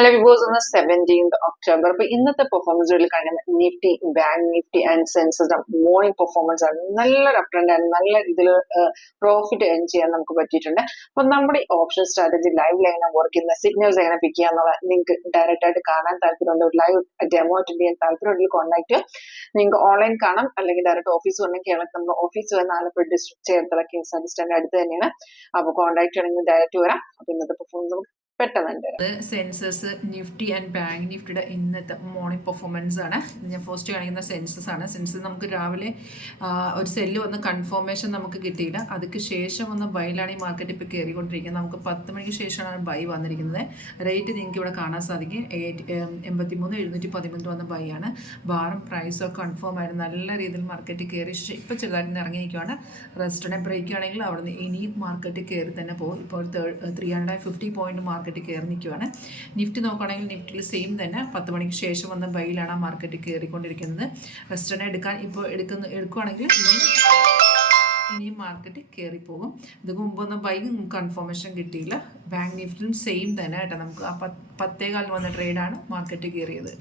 Hello വിവോസ്, ഇന്ന് 17th October. അപ്പൊ ഇന്നത്തെ പെർഫോമൻസുകളിൽ കാണുന്ന Nifty, bank Nifty and census morning performance ആണ്. നല്ലൊരു അപ്ട്രെൻഡ് ആണ്. നല്ല ഇതിൽ പ്രോഫിറ്റ് ഏൺ ചെയ്യാൻ നമുക്ക് പറ്റിയിട്ടുണ്ട്. അപ്പൊ നമ്മുടെ ഓപ്ഷൻ സ്ട്രാറ്റജി ലൈവ് എങ്ങനെ വർക്ക് ചെയ്യുന്ന, സിഗ്നൽസ് എങ്ങനെ പിക്ക് ചെയ്യാന്നുള്ള നിങ്ങൾക്ക് ഡയറക്റ്റ് ആയിട്ട് കാണാൻ താല്പര്യമുണ്ട്, ഒരു ലൈവ് ഡെമോ അറ്റൻഡ് ചെയ്യാൻ താല്പര്യമുണ്ടെങ്കിൽ കോൺടാക്ട് നിങ്ങൾക്ക് ഓൺലൈൻ കാണാം, അല്ലെങ്കിൽ ഡയറക്റ്റ് ഓഫീസ് വന്നെങ്കിൽ കേരളത്തിൽ നമ്മൾ ഓഫീസ് വന്ന് Alappuzha district Cherthala KSRTC stand അടുത്ത് തന്നെയാണ്. അപ്പോൾ കോൺടാക്ട് ചെയ്യണമെങ്കിൽ ഡയറക്റ്റ് വരാം. അപ്പൊ ഇന്നത്തെ performance Sensex Nifty and bank നിഫ്റ്റിയുടെ ഇന്നത്തെ മോർണിംഗ് പെർഫോമൻസ് ആണ്. ഞാൻ ഫസ്റ്റ് കാണിക്കുന്ന സെൻസസ് ആണ്. സെൻസസ് നമുക്ക് രാവിലെ ഒരു സെല്ല് വന്ന് കൺഫർമേഷൻ നമുക്ക് കിട്ടിയില്ല. അതിന് ശേഷം വന്ന ബൈയിലാണ് ഈ മാർക്കറ്റ് ഇപ്പോൾ കയറിക്കൊണ്ടിരിക്കുന്നത്. നമുക്ക് 10 മണിക്ക് ശേഷമാണ് ബൈ വന്നിരിക്കുന്നത്. റേറ്റ് നിങ്ങൾക്ക് ഇവിടെ കാണാൻ സാധിക്കും. 83,713 വന്ന ബൈ ആണ്. ബാറും പ്രൈസും ഒക്കെ കൺഫേം ആയിരുന്നു. നല്ല രീതിയിൽ മാർക്കറ്റ് കയറി ഇപ്പോൾ ചെറുതായിട്ട് ഇറങ്ങിയിരിക്കുകയാണ്. റെസ്റ്റോറൻറ്റ് ബ്രേക്ക് ആണെങ്കിൽ അവിടെ നിന്ന് ഇനിയും മാർക്കറ്റ് കയറി തന്നെ പോകും. ഇപ്പോൾ 350 പോയിന്റ് മാർക്കറ്റ് കയറി നിൽക്കുകയാണ്. നിഫ്റ്റി നോക്കുകയാണെങ്കിൽ നിഫ്റ്റിയിൽ സെയിം തന്നെ 10 മണിക്ക് ശേഷം വന്ന ബൈയിലാണ് മാർക്കറ്റ് കയറിക്കൊണ്ടിരിക്കുന്നത്. വെസ്റ്റേൺ ഇപ്പോൾ എടുക്കുകയാണെങ്കിൽ ഇനിയും മാർക്കറ്റ് കയറിപ്പോകും. ഇതിന് മുമ്പൊന്നും ബൈ കൺഫർമേഷൻ കിട്ടിയില്ല. ബാങ്ക് നിഫ്റ്റിയും സെയിം തന്നെ കേട്ടോ. നമുക്ക് ആ 10:15 വന്ന ട്രേഡാണ് മാർക്കറ്റ് കയറിയത്.